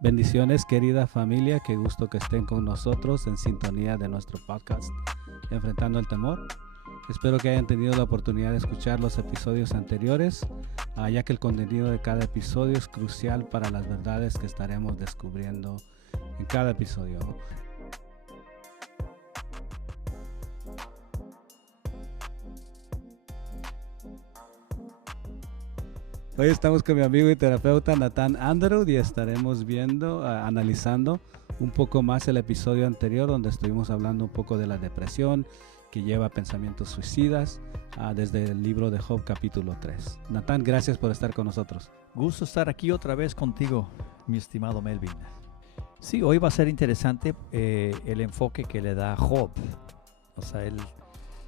Bendiciones, querida familia, qué gusto que estén con nosotros en sintonía de nuestro podcast Enfrentando el Temor. Espero que hayan tenido la oportunidad de escuchar los episodios anteriores, ya que el contenido de cada episodio es crucial para las verdades que estaremos descubriendo en cada episodio. Hoy estamos con mi amigo y terapeuta Nathan Underwood y estaremos analizando un poco más el episodio anterior donde estuvimos hablando un poco de la depresión que lleva a pensamientos suicidas desde el libro de Job capítulo 3. Nathan, gracias por estar con nosotros. Gusto estar aquí otra vez contigo, mi estimado Melvin. Sí, hoy va a ser interesante el enfoque que le da Job. O sea, él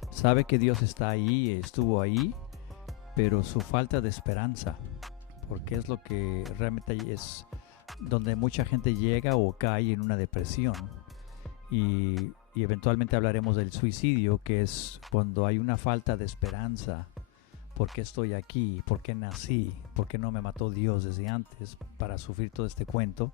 sabe que Dios está ahí, estuvo ahí, pero su falta de esperanza, porque es lo que realmente es donde mucha gente llega o cae en una depresión. Y eventualmente hablaremos del suicidio, que es cuando hay una falta de esperanza. ¿Por qué estoy aquí? ¿Por qué nací? ¿Por qué no me mató Dios desde antes para sufrir todo este cuento?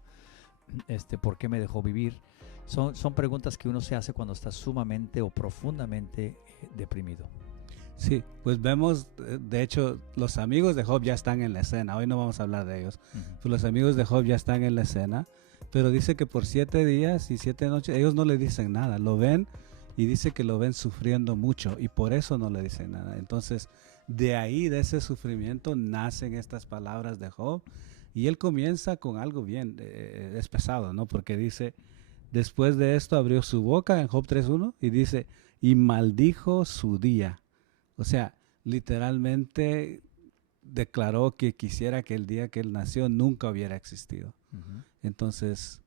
¿Por qué me dejó vivir? Son preguntas que uno se hace cuando está sumamente o profundamente deprimido. Sí, pues vemos, de hecho, los amigos de Job ya están en la escena. Hoy no vamos a hablar de ellos. Pues los amigos de Job ya están en la escena, pero dice que por 7 días y 7 noches ellos no le dicen nada. Lo ven y dice que lo ven sufriendo mucho y por eso no le dicen nada. Entonces, de ahí, de ese sufrimiento, nacen estas palabras de Job y él comienza con algo bien, es pesado, ¿no? Porque dice, después de esto abrió su boca en Job 3:1 y dice, y maldijo su día. O sea, literalmente declaró que quisiera que el día que él nació nunca hubiera existido. Entonces,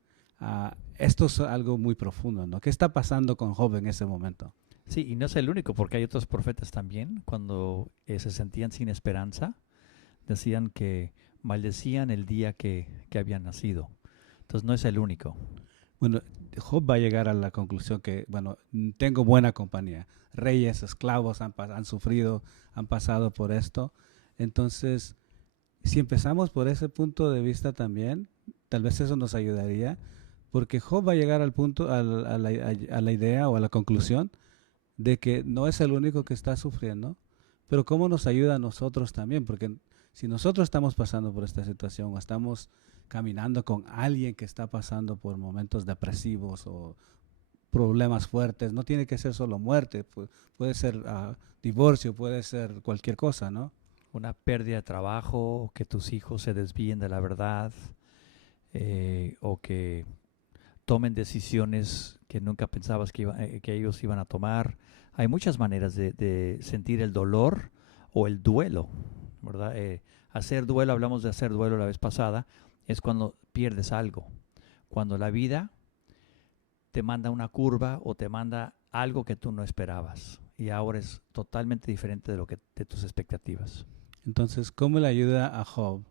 esto es algo muy profundo, ¿no? ¿Qué está pasando con Job en ese momento? Sí, y no es el único, porque hay otros profetas también, cuando se sentían sin esperanza, decían que maldecían el día que habían nacido. Entonces no es el único. Bueno, Job va a llegar a la conclusión que, bueno, tengo buena compañía. Reyes, esclavos han sufrido, han pasado por esto. Entonces, si empezamos por ese punto de vista también, tal vez eso nos ayudaría, porque Job va a llegar al punto, a la idea o a la conclusión de que no es el único que está sufriendo, pero cómo nos ayuda a nosotros también, porque si nosotros estamos pasando por esta situación o estamos caminando con alguien que está pasando por momentos depresivos o problemas fuertes, no tiene que ser solo muerte, puede ser divorcio, puede ser cualquier cosa, ¿no? Una pérdida de trabajo, que tus hijos se desvíen de la verdad, o que tomen decisiones que nunca pensabas que ellos iban a tomar. Hay muchas maneras de sentir el dolor o el duelo, ¿verdad? Hacer duelo, hablamos de hacer duelo la vez pasada, es cuando pierdes algo, cuando la vida te manda una curva o te manda algo que tú no esperabas y ahora es totalmente diferente de tus expectativas. Entonces, ¿cómo le ayuda a Job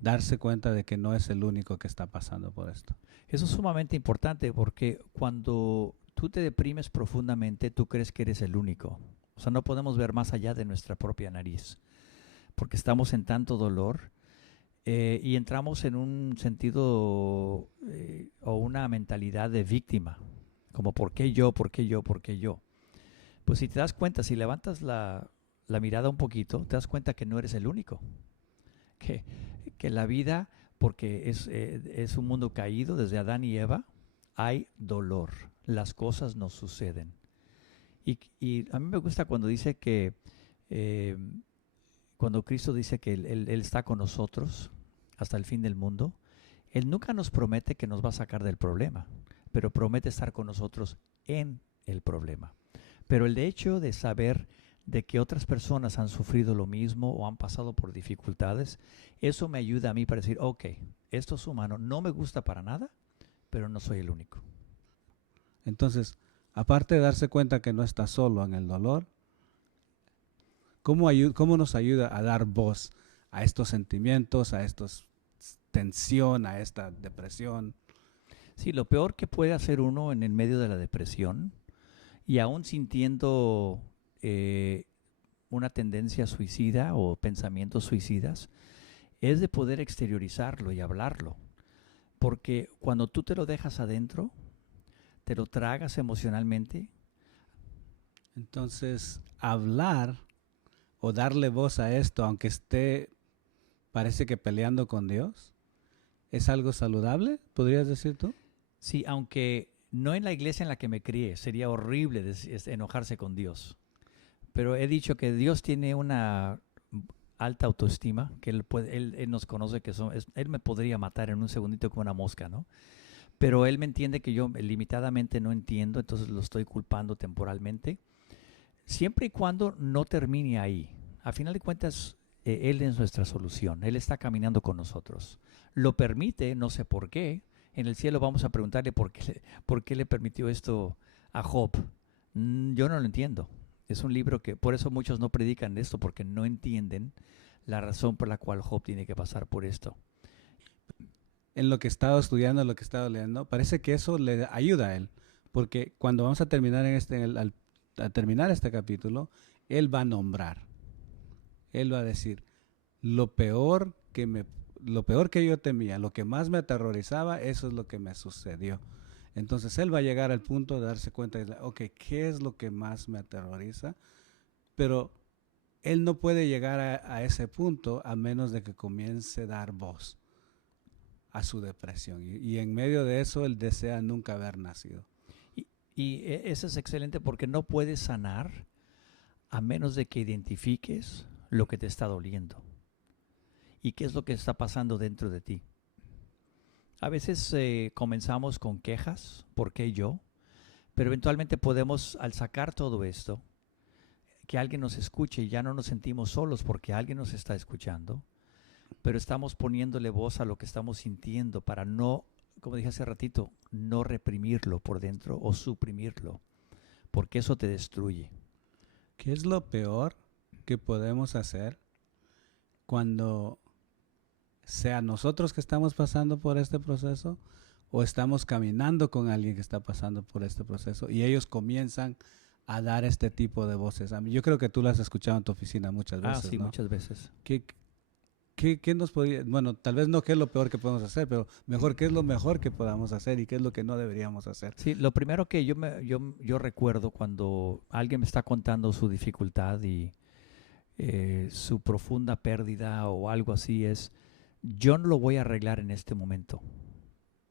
darse cuenta de que no es el único que está pasando por esto? Eso es sumamente importante porque cuando tú te deprimes profundamente, tú crees que eres el único. O sea, no podemos ver más allá de nuestra propia nariz porque estamos en tanto dolor y entramos en un sentido o una mentalidad de víctima, como ¿por qué yo? ¿Por qué yo? ¿Por qué yo? Pues si te das cuenta, si levantas la mirada un poquito, te das cuenta que no eres el único, que, que la vida, porque es un mundo caído desde Adán y Eva, hay dolor, las cosas nos suceden. Y a mí me gusta cuando dice que eh, cuando Cristo dice que él está con nosotros hasta el fin del mundo, Él nunca nos promete que nos va a sacar del problema, pero promete estar con nosotros en el problema. Pero el hecho de saber de que otras personas han sufrido lo mismo o han pasado por dificultades, eso me ayuda a mí para decir, ok, esto es humano, no me gusta para nada, pero no soy el único. Entonces, aparte de darse cuenta que no está solo en el dolor, ¿cómo nos ayuda a dar voz a estos sentimientos, a esta tensión, a esta depresión? Sí, lo peor que puede hacer uno en el medio de la depresión y aún sintiendo una tendencia suicida o pensamientos suicidas es de poder exteriorizarlo y hablarlo. Porque cuando tú te lo dejas adentro, te lo tragas emocionalmente. Entonces, hablar o darle voz a esto, aunque esté, parece que peleando con Dios, ¿es algo saludable? ¿Podrías decir tú? Sí, aunque no en la iglesia en la que me crié, sería horrible enojarse con Dios. Pero he dicho que Dios tiene una alta autoestima, que Él nos conoce que Él me podría matar en un segundito como una mosca, ¿no? Pero Él me entiende que yo limitadamente no entiendo, entonces lo estoy culpando temporalmente. Siempre y cuando no termine ahí. A final de cuentas, Él es nuestra solución. Él está caminando con nosotros. Lo permite, no sé por qué. En el cielo vamos a preguntarle por qué le permitió esto a Job. Yo no lo entiendo. Es un libro que, por eso muchos no predican de esto, porque no entienden la razón por la cual Job tiene que pasar por esto. En lo que he estado estudiando, en lo que he estado leyendo, parece que eso le ayuda a él. Porque cuando vamos a terminar al terminar este capítulo, él va a nombrar. Él va a decir, lo peor que yo temía, lo que más me aterrorizaba, eso es lo que me sucedió. Entonces él va a llegar al punto de darse cuenta de, ok, ¿qué es lo que más me aterroriza? Pero él no puede llegar a ese punto a menos de que comience a dar voz a su depresión. Y en medio de eso él desea nunca haber nacido. Y eso es excelente porque no puedes sanar a menos de que identifiques lo que te está doliendo y qué es lo que está pasando dentro de ti. A veces comenzamos con quejas, ¿por qué yo? Pero eventualmente podemos, al sacar todo esto, que alguien nos escuche y ya no nos sentimos solos porque alguien nos está escuchando, pero estamos poniéndole voz a lo que estamos sintiendo para no, como dije hace ratito, no reprimirlo por dentro o suprimirlo, porque eso te destruye. ¿Qué es lo peor que podemos hacer cuando sea nosotros que estamos pasando por este proceso o estamos caminando con alguien que está pasando por este proceso y ellos comienzan a dar este tipo de voces? Yo creo que tú lo has escuchado en tu oficina muchas veces, sí, ¿no? muchas veces. ¿Qué nos podría, bueno, tal vez no qué es lo peor que podemos hacer, pero mejor qué es lo mejor que podamos hacer y qué es lo que no deberíamos hacer? Sí, lo primero que yo recuerdo cuando alguien me está contando su dificultad y su profunda pérdida o algo así es, yo no lo voy a arreglar en este momento.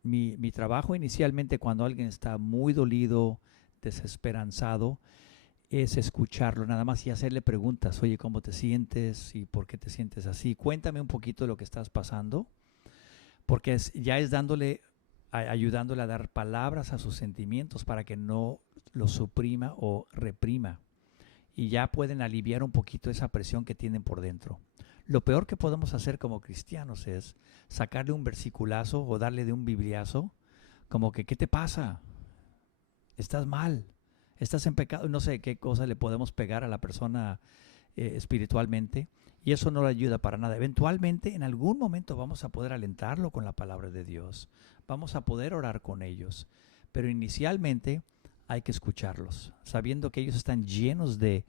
Mi trabajo inicialmente cuando alguien está muy dolido, desesperanzado, es escucharlo nada más y hacerle preguntas. Oye, ¿cómo te sientes? ¿Y por qué te sientes así? Cuéntame un poquito de lo que estás pasando, porque ya es ayudándole a dar palabras a sus sentimientos para que no los suprima o reprima. Y ya pueden aliviar un poquito esa presión que tienen por dentro. Lo peor que podemos hacer como cristianos es sacarle un versiculazo o darle de un bibliazo, como que, ¿qué te pasa? Estás mal, estás en pecado, no sé qué cosa le podemos pegar a la persona espiritualmente, y eso no le ayuda para nada. Eventualmente, en algún momento vamos a poder alentarlo con la palabra de Dios, vamos a poder orar con ellos, pero inicialmente hay que escucharlos, sabiendo que ellos están llenos de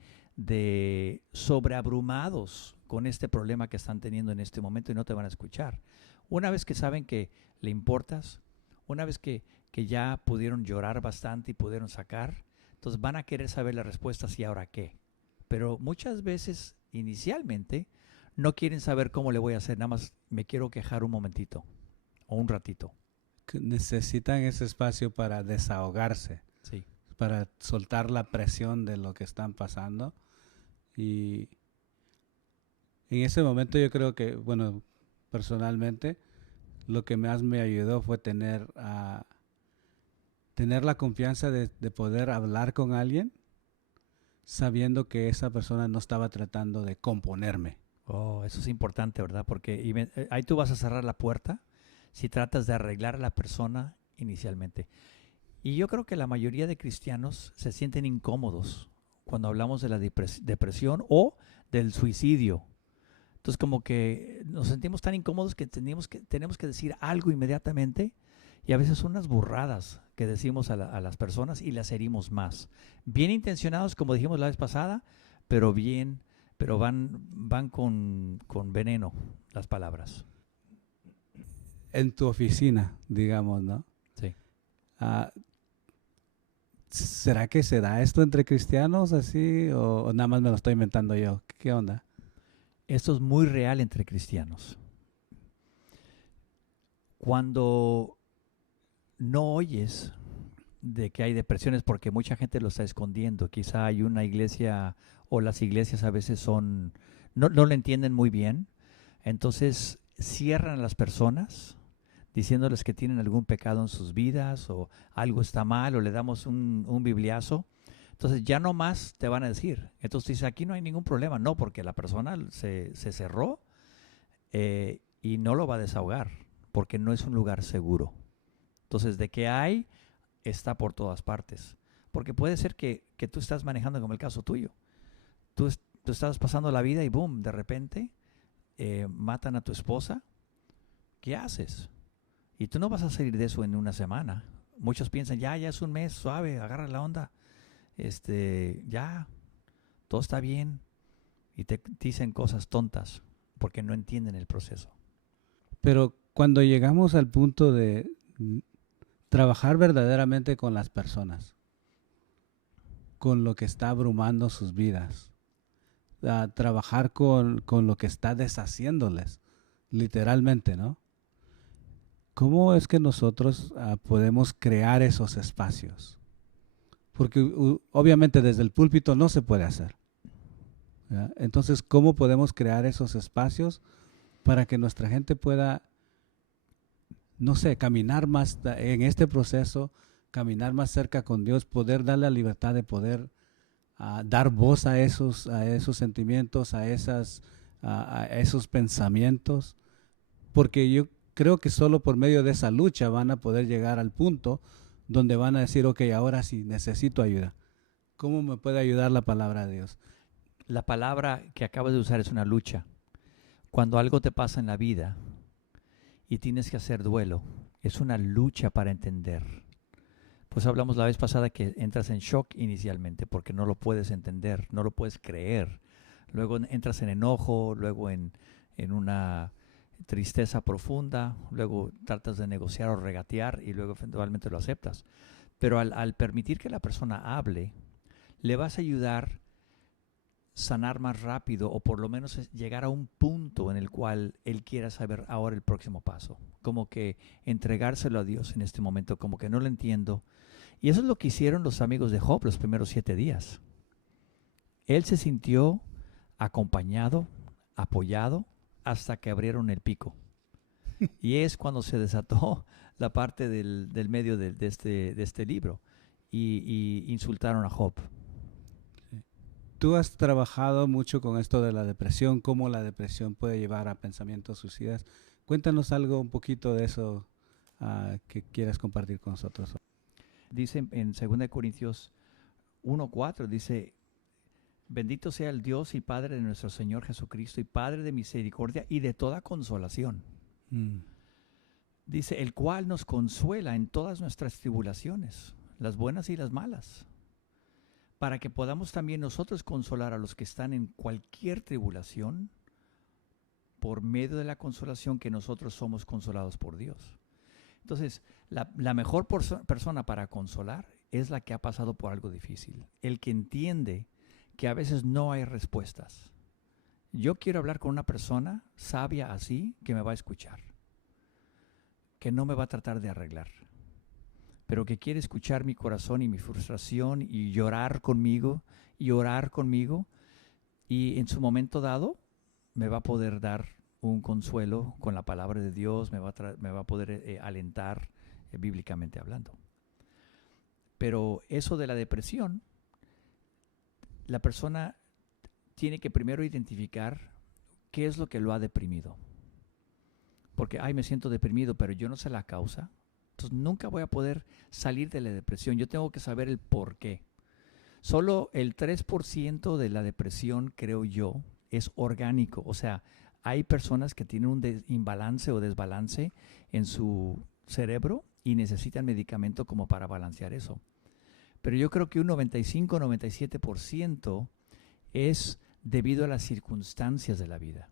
sobreabrumados con este problema que están teniendo en este momento y no te van a escuchar. Una vez que saben que le importas, una vez que ya pudieron llorar bastante y pudieron sacar, entonces van a querer saber las respuestas y ahora qué. Pero muchas veces, inicialmente, no quieren saber cómo le voy a hacer, nada más me quiero quejar un momentito o un ratito. Necesitan ese espacio para desahogarse. Sí. Para soltar la presión de lo que están pasando. Y en ese momento yo creo que, bueno, personalmente, lo que más me ayudó fue tener la confianza de poder hablar con alguien sabiendo que esa persona no estaba tratando de componerme. Oh, eso es importante, ¿verdad? Porque ahí tú vas a cerrar la puerta si tratas de arreglar a la persona inicialmente. Y yo creo que la mayoría de cristianos se sienten incómodos cuando hablamos de la depresión o del suicidio. Entonces como que nos sentimos tan incómodos que tenemos que decir algo inmediatamente, y a veces son unas burradas que decimos a las personas y las herimos más. Bien intencionados, como dijimos la vez pasada, pero van con veneno las palabras. en tu oficina, digamos, ¿no? Sí. ¿Será que se da esto entre cristianos así o nada más me lo estoy inventando yo? ¿Qué onda? Esto es muy real entre cristianos. Cuando no oyes de que hay depresiones, porque mucha gente lo está escondiendo. Quizá hay una iglesia o las iglesias a veces no lo entienden muy bien. Entonces cierran a las personas diciéndoles que tienen algún pecado en sus vidas o algo está mal o le damos un bibliazo. Entonces ya no más te van a decir. Entonces dice, aquí no hay ningún problema. No, porque la persona se cerró y no lo va a desahogar porque no es un lugar seguro. Entonces de que hay, está por todas partes. Porque puede ser que tú estás manejando como el caso tuyo. Tú estás pasando la vida y boom, de repente matan a tu esposa. ¿Qué haces? Y tú no vas a salir de eso en una semana. Muchos piensan, ya es un mes, suave, agarra la onda. Ya, todo está bien. Y te dicen cosas tontas porque no entienden el proceso. Pero cuando llegamos al punto de trabajar verdaderamente con las personas, con lo que está abrumando sus vidas, trabajar con lo que está deshaciéndoles, literalmente, ¿no? ¿Cómo es que nosotros podemos crear esos espacios? Porque obviamente desde el púlpito no se puede hacer, ¿ya? Entonces, ¿cómo podemos crear esos espacios para que nuestra gente pueda, no sé, caminar más en este proceso, caminar más cerca con Dios, poder darle la libertad de poder dar voz a esos sentimientos, a esos pensamientos? Porque yo creo que solo por medio de esa lucha van a poder llegar al punto donde van a decir, ok, ahora sí, necesito ayuda. ¿Cómo me puede ayudar la palabra de Dios? La palabra que acabas de usar es una lucha. Cuando algo te pasa en la vida y tienes que hacer duelo, es una lucha para entender. Pues hablamos la vez pasada que entras en shock inicialmente porque no lo puedes entender, no lo puedes creer. Luego entras en enojo, luego en una tristeza profunda, luego tratas de negociar o regatear y luego eventualmente lo aceptas. Pero al permitir que la persona hable, le vas a ayudar sanar más rápido o por lo menos llegar a un punto en el cual él quiera saber ahora el próximo paso. Como que entregárselo a Dios en este momento, como que no lo entiendo. Y eso es lo que hicieron los amigos de Job los primeros 7 días. Él se sintió acompañado, apoyado, hasta que abrieron el pico. Y es cuando se desató la parte del medio de este libro. Y insultaron a Job. Tú has trabajado mucho con esto de la depresión, cómo la depresión puede llevar a pensamientos suicidas. Cuéntanos algo un poquito de eso que quieras compartir con nosotros. Dice en 2 Corintios 1:4, dice, bendito sea el Dios y Padre de nuestro Señor Jesucristo y Padre de misericordia y de toda consolación. Dice, el cual nos consuela en todas nuestras tribulaciones, las buenas y las malas, para que podamos también nosotros consolar a los que están en cualquier tribulación por medio de la consolación que nosotros somos consolados por Dios. Entonces, la mejor persona para consolar es la que ha pasado por algo difícil, el que entiende que a veces no hay respuestas. Yo quiero hablar con una persona sabia así que me va a escuchar, que no me va a tratar de arreglar, pero que quiere escuchar mi corazón y mi frustración y llorar conmigo y orar conmigo, y en su momento dado me va a poder dar un consuelo con la palabra de Dios, me va a poder alentar bíblicamente hablando. Pero eso de la depresión, la persona tiene que primero identificar qué es lo que lo ha deprimido. Porque, me siento deprimido, pero yo no sé la causa. Entonces nunca voy a poder salir de la depresión. Yo tengo que saber el por qué. Solo el 3% de la depresión, creo yo, es orgánico. O sea, hay personas que tienen un imbalance o desbalance en su cerebro y necesitan medicamento como para balancear eso. Pero yo creo que un 95-97% es debido a las circunstancias de la vida.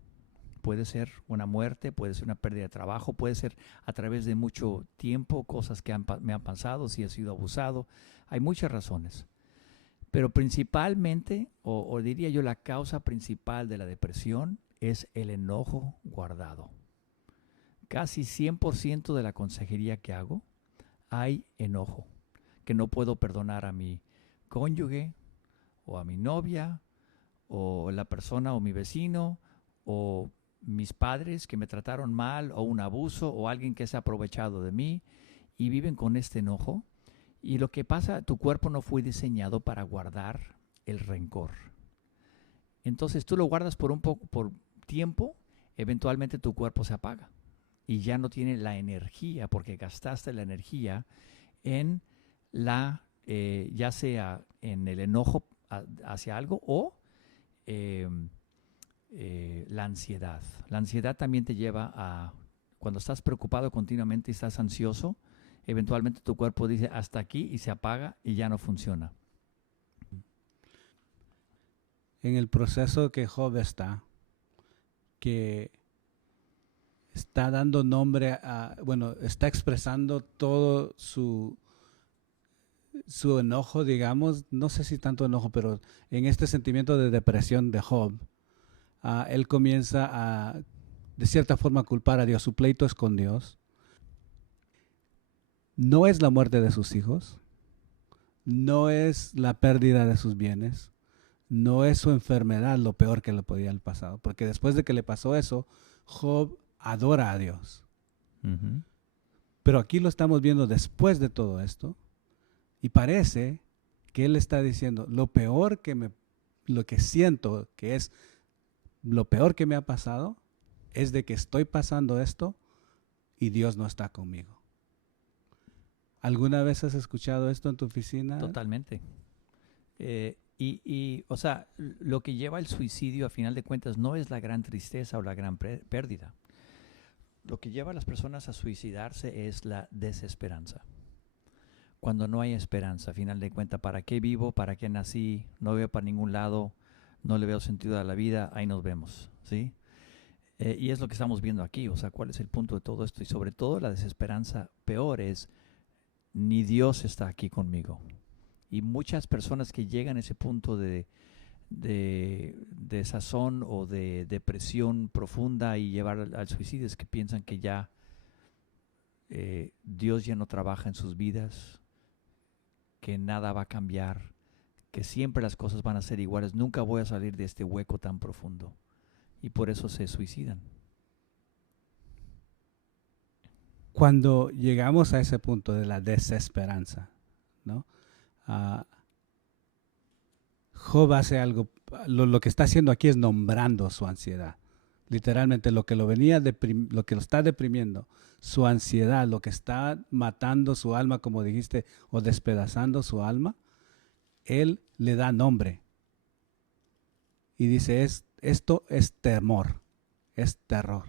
Puede ser una muerte, puede ser una pérdida de trabajo, puede ser a través de mucho tiempo, cosas que me han pasado, si he sido abusado. Hay muchas razones. Pero principalmente, o diría yo, la causa principal de la depresión es el enojo guardado. Casi 100% de la consejería que hago hay enojo, que no puedo perdonar a mi cónyuge o a mi novia o la persona o mi vecino o mis padres que me trataron mal o un abuso o alguien que se ha aprovechado de mí y viven con este enojo. Y lo que pasa, tu cuerpo no fue diseñado para guardar el rencor. Entonces tú lo guardas por tiempo, eventualmente tu cuerpo se apaga y ya no tiene la energía porque gastaste la energía en ya sea en el enojo hacia algo o la ansiedad. La ansiedad también te lleva a, cuando estás preocupado continuamente y estás ansioso, eventualmente tu cuerpo dice hasta aquí y se apaga y ya no funciona. En el proceso que Job está, que está dando nombre está expresando todo su enojo, digamos, no sé si tanto enojo, pero en este sentimiento de depresión de Job, él comienza a, de cierta forma, culpar a Dios. Su pleito es con Dios. No es la muerte de sus hijos, no es la pérdida de sus bienes, no es su enfermedad lo peor que le podía haber pasado, porque después de que le pasó eso, Job adora a Dios. Uh-huh. Pero aquí lo estamos viendo después de todo esto y parece que él está diciendo lo que siento que es lo peor que me ha pasado es de que estoy pasando esto y Dios no está conmigo. ¿Alguna vez has escuchado esto en tu oficina? Totalmente. O sea, lo que lleva al suicidio, a final de cuentas, no es la gran tristeza o la gran pérdida. Lo que lleva a las personas a suicidarse es la desesperanza. Cuando no hay esperanza, a final de cuentas, ¿para qué vivo? ¿Para qué nací? No veo para ningún lado, no le veo sentido a la vida, ahí nos vemos, ¿sí? Y es lo que estamos viendo aquí, o sea, ¿cuál es el punto de todo esto? Y sobre todo la desesperanza peor es, ni Dios está aquí conmigo. Y muchas personas que llegan a ese punto de desazón o de depresión profunda y llevar al suicidio es que piensan que ya Dios ya no trabaja en sus vidas, que nada va a cambiar, que siempre las cosas van a ser iguales, nunca voy a salir de este hueco tan profundo. Y por eso se suicidan. Cuando llegamos a ese punto de la desesperanza, ¿no? Job hace algo, lo que está haciendo aquí es nombrando su ansiedad. Literalmente lo que lo está deprimiendo, su ansiedad, lo que está matando su alma, como dijiste, o despedazando su alma, él le da nombre. Y dice, esto es temor, es terror.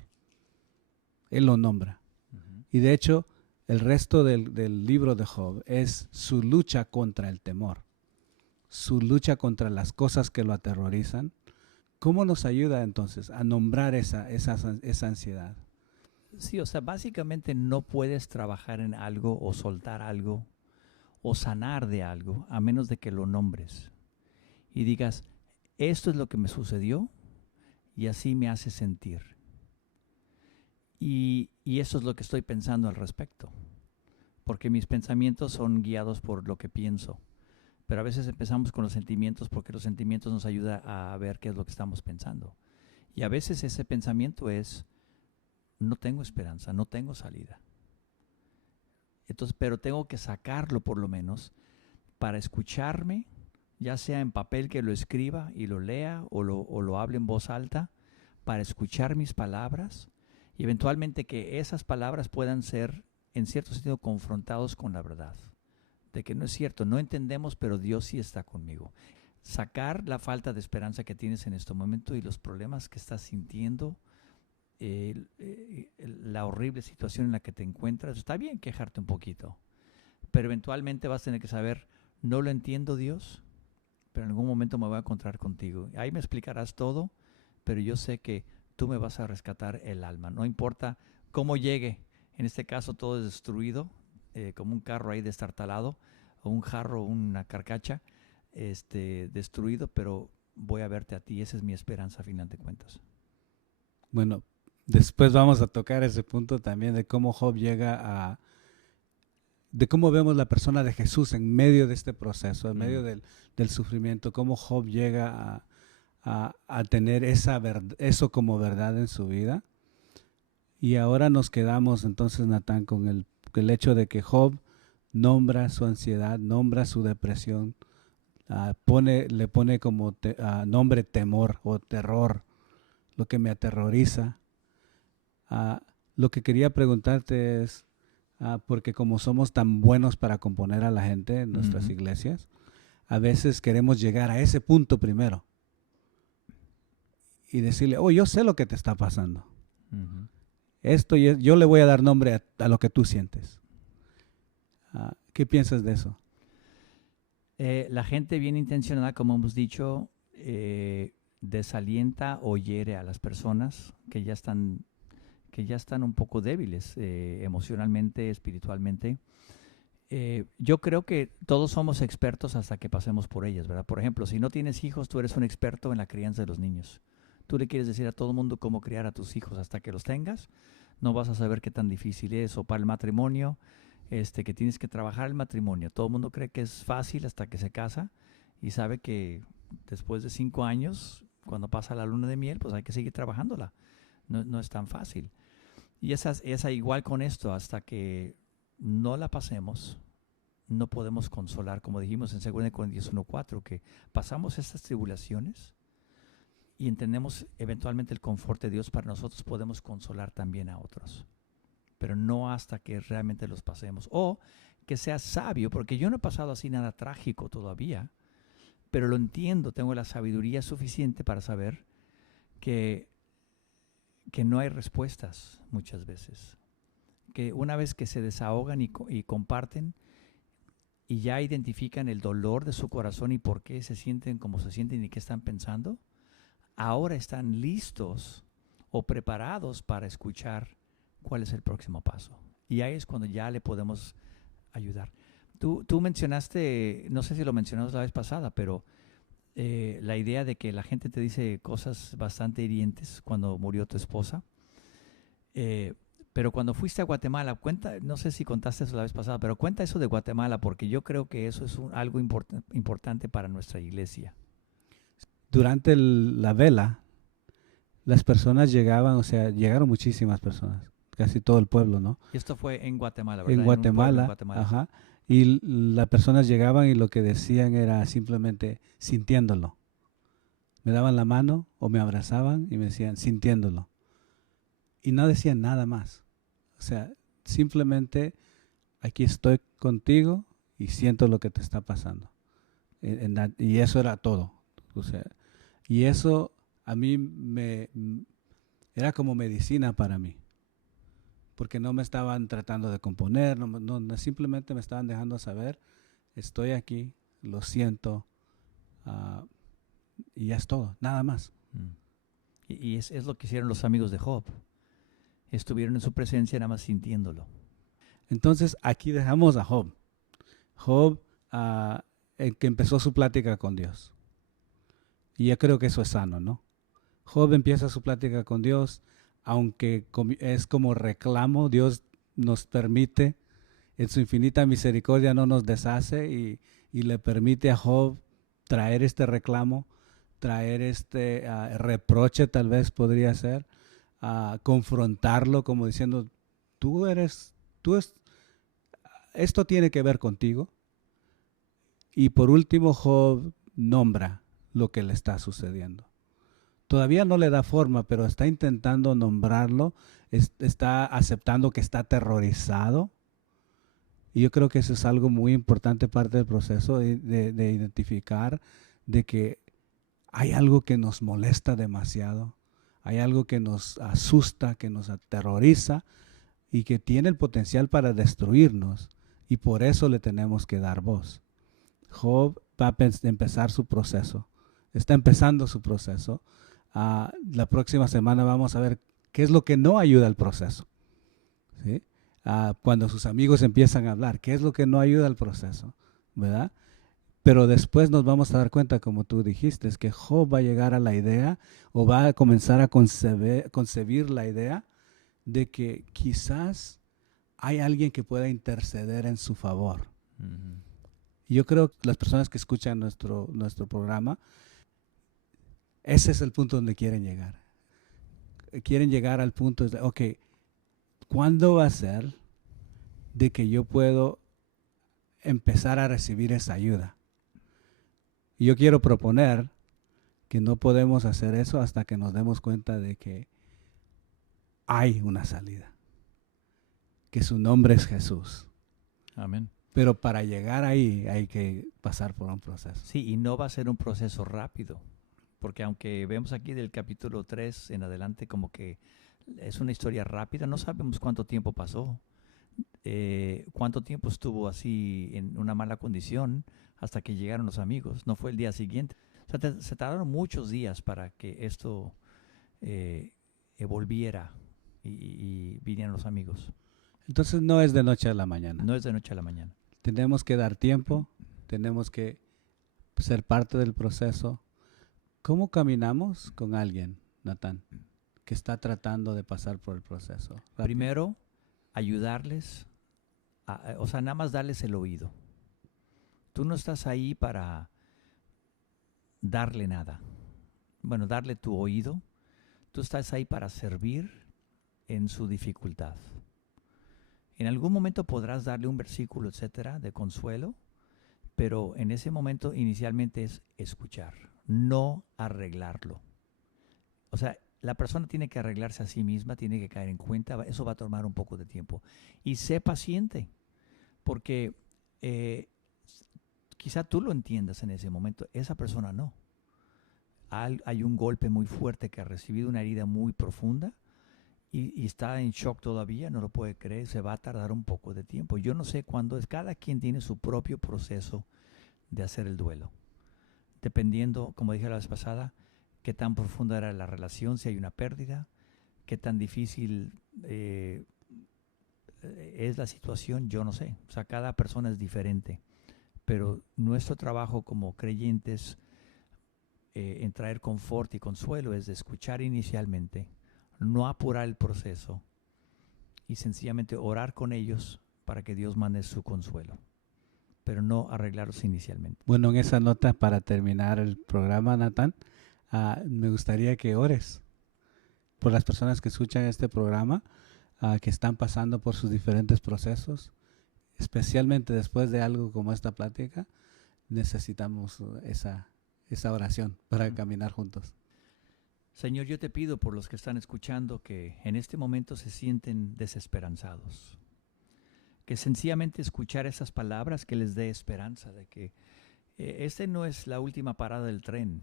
Él lo nombra. Uh-huh. Y de hecho, el resto del libro de Job es su lucha contra el temor, su lucha contra las cosas que lo aterrorizan. ¿Cómo nos ayuda entonces a nombrar esa ansiedad? Sí, o sea, básicamente no puedes trabajar en algo o soltar algo o sanar de algo a menos de que lo nombres y digas, esto es lo que me sucedió y así me hace sentir. Y eso es lo que estoy pensando al respecto, porque mis pensamientos son guiados por lo que pienso. Pero a veces empezamos con los sentimientos porque los sentimientos nos ayudan a ver qué es lo que estamos pensando. Y a veces ese pensamiento es, no tengo esperanza, no tengo salida. Entonces, pero tengo que sacarlo por lo menos para escucharme, ya sea en papel que lo escriba y lo lea o lo hable en voz alta, para escuchar mis palabras y eventualmente que esas palabras puedan ser en cierto sentido confrontados con la verdad. De que no es cierto, no entendemos, pero Dios sí está conmigo. Sacar la falta de esperanza que tienes en este momento y los problemas que estás sintiendo, la horrible situación en la que te encuentras. Está bien quejarte un poquito, pero eventualmente vas a tener que saber, no lo entiendo Dios, pero en algún momento me voy a encontrar contigo. Ahí me explicarás todo, pero yo sé que tú me vas a rescatar el alma. No importa cómo llegue. En este caso todo es destruido, como un carro ahí destartalado, o un jarro, una carcacha, destruido, pero voy a verte a ti. Esa es mi esperanza a final de cuentas. Bueno, después vamos a tocar ese punto también de cómo Job de cómo vemos la persona de Jesús en medio de este proceso, en medio del sufrimiento, cómo Job llega a tener eso como verdad en su vida. Y ahora nos quedamos entonces, Natán, con el hecho de que Job nombra su ansiedad, nombra su depresión, le pone como nombre temor o terror, lo que me aterroriza. Lo que quería preguntarte es, porque como somos tan buenos para componer a la gente en nuestras iglesias, a veces queremos llegar a ese punto primero y decirle, yo sé lo que te está pasando. Yo le voy a dar nombre a lo que tú sientes. ¿Qué piensas de eso? La gente bien intencionada, como hemos dicho, desalienta o hiere a las personas que ya están un poco débiles emocionalmente, espiritualmente. Yo creo que todos somos expertos hasta que pasemos por ellas, ¿verdad? Por ejemplo, si no tienes hijos, tú eres un experto en la crianza de los niños. Tú le quieres decir a todo el mundo cómo criar a tus hijos hasta que los tengas. No vas a saber qué tan difícil es. O para el matrimonio, que tienes que trabajar el matrimonio. Todo el mundo cree que es fácil hasta que se casa y sabe que después de 5 años, cuando pasa la luna de miel, pues hay que seguir trabajándola. No es tan fácil. Y esa igual con esto, hasta que no la pasemos, no podemos consolar, como dijimos en 2 Corintios 1:4, que pasamos estas tribulaciones y entendemos eventualmente el confort de Dios, para nosotros podemos consolar también a otros, pero no hasta que realmente los pasemos, o que seas sabio, porque yo no he pasado así nada trágico todavía, pero lo entiendo, tengo la sabiduría suficiente para saber que no hay respuestas muchas veces, que una vez que se desahogan y comparten y ya identifican el dolor de su corazón y por qué se sienten como se sienten y qué están pensando, ahora están listos o preparados para escuchar cuál es el próximo paso. Y ahí es cuando ya le podemos ayudar. Tú mencionaste, no sé si lo mencionamos la vez pasada, pero la idea de que la gente te dice cosas bastante hirientes cuando murió tu esposa. Pero cuando fuiste a Guatemala, no sé si contaste eso la vez pasada, pero cuenta eso de Guatemala, porque yo creo que eso es algo importante para nuestra iglesia. Durante la vela, las personas llegaban, o sea, llegaron muchísimas personas, casi todo el pueblo, ¿no? Y esto fue en Guatemala, ¿verdad? En Guatemala. Ajá. Y las personas llegaban y lo que decían era simplemente sintiéndolo. Me daban la mano o me abrazaban y me decían sintiéndolo. Y no decían nada más. O sea, simplemente aquí estoy contigo y siento lo que te está pasando. Y eso era todo. O sea, y eso a mí era como medicina para mí. Porque no me estaban tratando de componer, simplemente me estaban dejando saber, estoy aquí, lo siento, y ya es todo, nada más. Y es lo que hicieron los amigos de Job. Estuvieron en su presencia nada más sintiéndolo. Entonces aquí dejamos a Job. Job, que empezó su plática con Dios. Y yo creo que eso es sano, ¿no? Job empieza su plática con Dios, aunque es como reclamo. Dios nos permite, en su infinita misericordia no nos deshace y le permite a Job traer este reclamo, traer este reproche, tal vez podría ser, confrontarlo como diciendo, esto tiene que ver contigo. Y por último, Job nombra lo que le está sucediendo. Todavía no le da forma, pero está intentando nombrarlo, está aceptando que está aterrorizado. Y yo creo que eso es algo muy importante, parte del proceso de identificar de que hay algo que nos molesta demasiado, hay algo que nos asusta, que nos aterroriza y que tiene el potencial para destruirnos, y por eso le tenemos que dar voz. Job va a empezar su proceso, está empezando su proceso. La próxima semana vamos a ver qué es lo que no ayuda al proceso. ¿Sí? Cuando sus amigos empiezan a hablar, qué es lo que no ayuda al proceso, ¿verdad? Pero después nos vamos a dar cuenta, como tú dijiste, es que Job va a llegar a la idea o va a comenzar a concebir la idea de que quizás hay alguien que pueda interceder en su favor. Ujú. Yo creo que las personas que escuchan nuestro programa, ese es el punto donde quieren llegar. Quieren llegar al punto de, ok, ¿cuándo va a ser de que yo puedo empezar a recibir esa ayuda? Y yo quiero proponer que no podemos hacer eso hasta que nos demos cuenta de que hay una salida, que su nombre es Jesús. Amén. Pero para llegar ahí hay que pasar por un proceso. Sí, y no va a ser un proceso rápido, porque aunque vemos aquí del capítulo 3 en adelante como que es una historia rápida, no sabemos cuánto tiempo pasó, cuánto tiempo estuvo así en una mala condición hasta que llegaron los amigos. No fue el día siguiente. O sea, se tardaron muchos días para que esto volviera y vinieran los amigos. Entonces no es de noche a la mañana. No es de noche a la mañana. Tenemos que dar tiempo, tenemos que ser parte del proceso. ¿Cómo caminamos con alguien, Natán, que está tratando de pasar por el proceso? Rápido. Primero, ayudarles, o sea, nada más darles el oído. Tú no estás ahí para darle nada. Bueno, darle tu oído. Tú estás ahí para servir en su dificultad. En algún momento podrás darle un versículo, etcétera, de consuelo, pero en ese momento inicialmente es escuchar, no arreglarlo. O sea, la persona tiene que arreglarse a sí misma, tiene que caer en cuenta, eso va a tomar un poco de tiempo. Y sé paciente, porque quizá tú lo entiendas en ese momento, esa persona no. Hay un golpe muy fuerte que ha recibido, una herida muy profunda, y está en shock todavía, no lo puede creer, se va a tardar un poco de tiempo. Yo no sé cuándo es, cada quien tiene su propio proceso de hacer el duelo. Dependiendo, como dije la vez pasada, qué tan profunda era la relación, si hay una pérdida, qué tan difícil es la situación, yo no sé. O sea, cada persona es diferente. Pero nuestro trabajo como creyentes en traer confort y consuelo es de escuchar inicialmente, no apurar el proceso y sencillamente orar con ellos para que Dios mande su consuelo, pero no arreglarlos inicialmente. Bueno, en esa nota, para terminar el programa, Natán, me gustaría que ores por las personas que escuchan este programa, que están pasando por sus diferentes procesos, especialmente después de algo como esta plática. Necesitamos esa oración para caminar juntos. Señor, yo te pido por los que están escuchando que en este momento se sienten desesperanzados, que sencillamente escuchar esas palabras que les dé esperanza de que este no es la última parada del tren.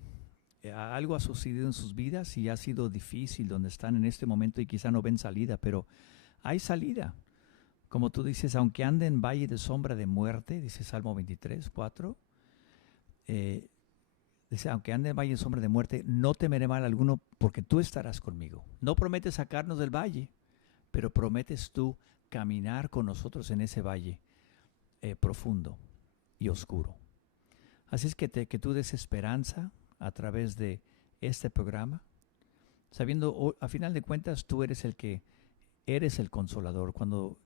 Algo ha sucedido en sus vidas y ha sido difícil donde están en este momento y quizá no ven salida, pero hay salida. Como tú dices, aunque ande en valle de sombra de muerte, dice Salmo 23, 4, dice, aunque ande en valle de sombra de muerte, no temeré mal alguno porque tú estarás conmigo. No prometes sacarnos del valle, pero prometes tú caminar con nosotros en ese valle profundo y oscuro. Así es que tú des esperanza a través de este programa, sabiendo, a final de cuentas, tú eres el que eres el consolador. Cuando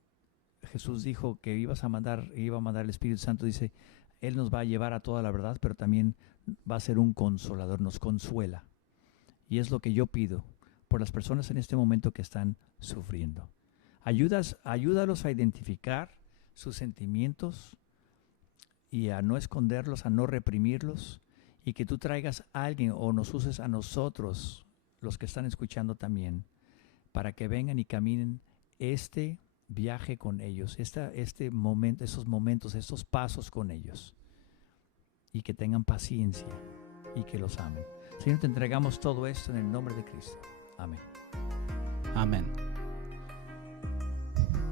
Jesús dijo que iba a mandar el Espíritu Santo, dice, Él nos va a llevar a toda la verdad, pero también va a ser un consolador, nos consuela. Y es lo que yo pido por las personas en este momento que están sufriendo. Ayúdalos a identificar sus sentimientos y a no esconderlos, a no reprimirlos, y que tú traigas a alguien o nos uses a nosotros, los que están escuchando también, para que vengan y caminen este viaje con ellos, este momento, esos momentos, estos pasos con ellos, y que tengan paciencia y que los amen. Señor, te entregamos todo esto en el nombre de Cristo. Amén. Amén.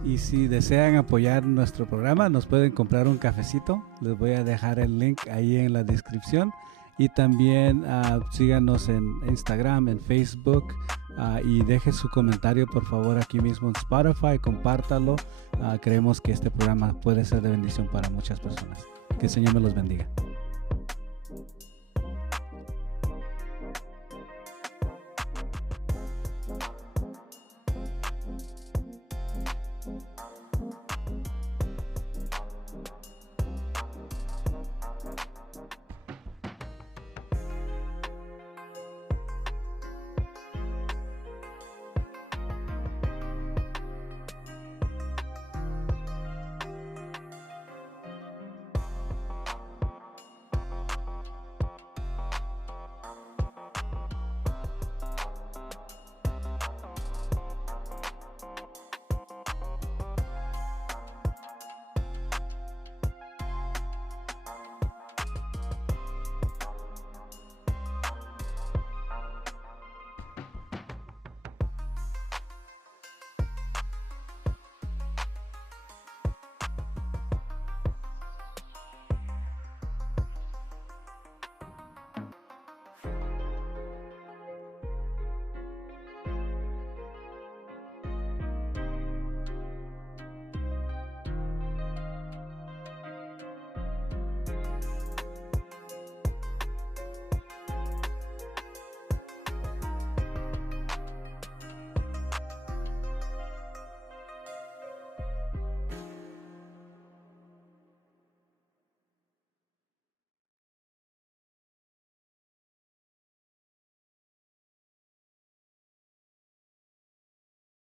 Y si desean apoyar nuestro programa, nos pueden comprar un cafecito. Les voy a dejar el link ahí en la descripción. Y también síganos en Instagram, en Facebook, y deje su comentario por favor aquí mismo en Spotify, compártalo. Creemos que este programa puede ser de bendición para muchas personas. Que el Señor me los bendiga.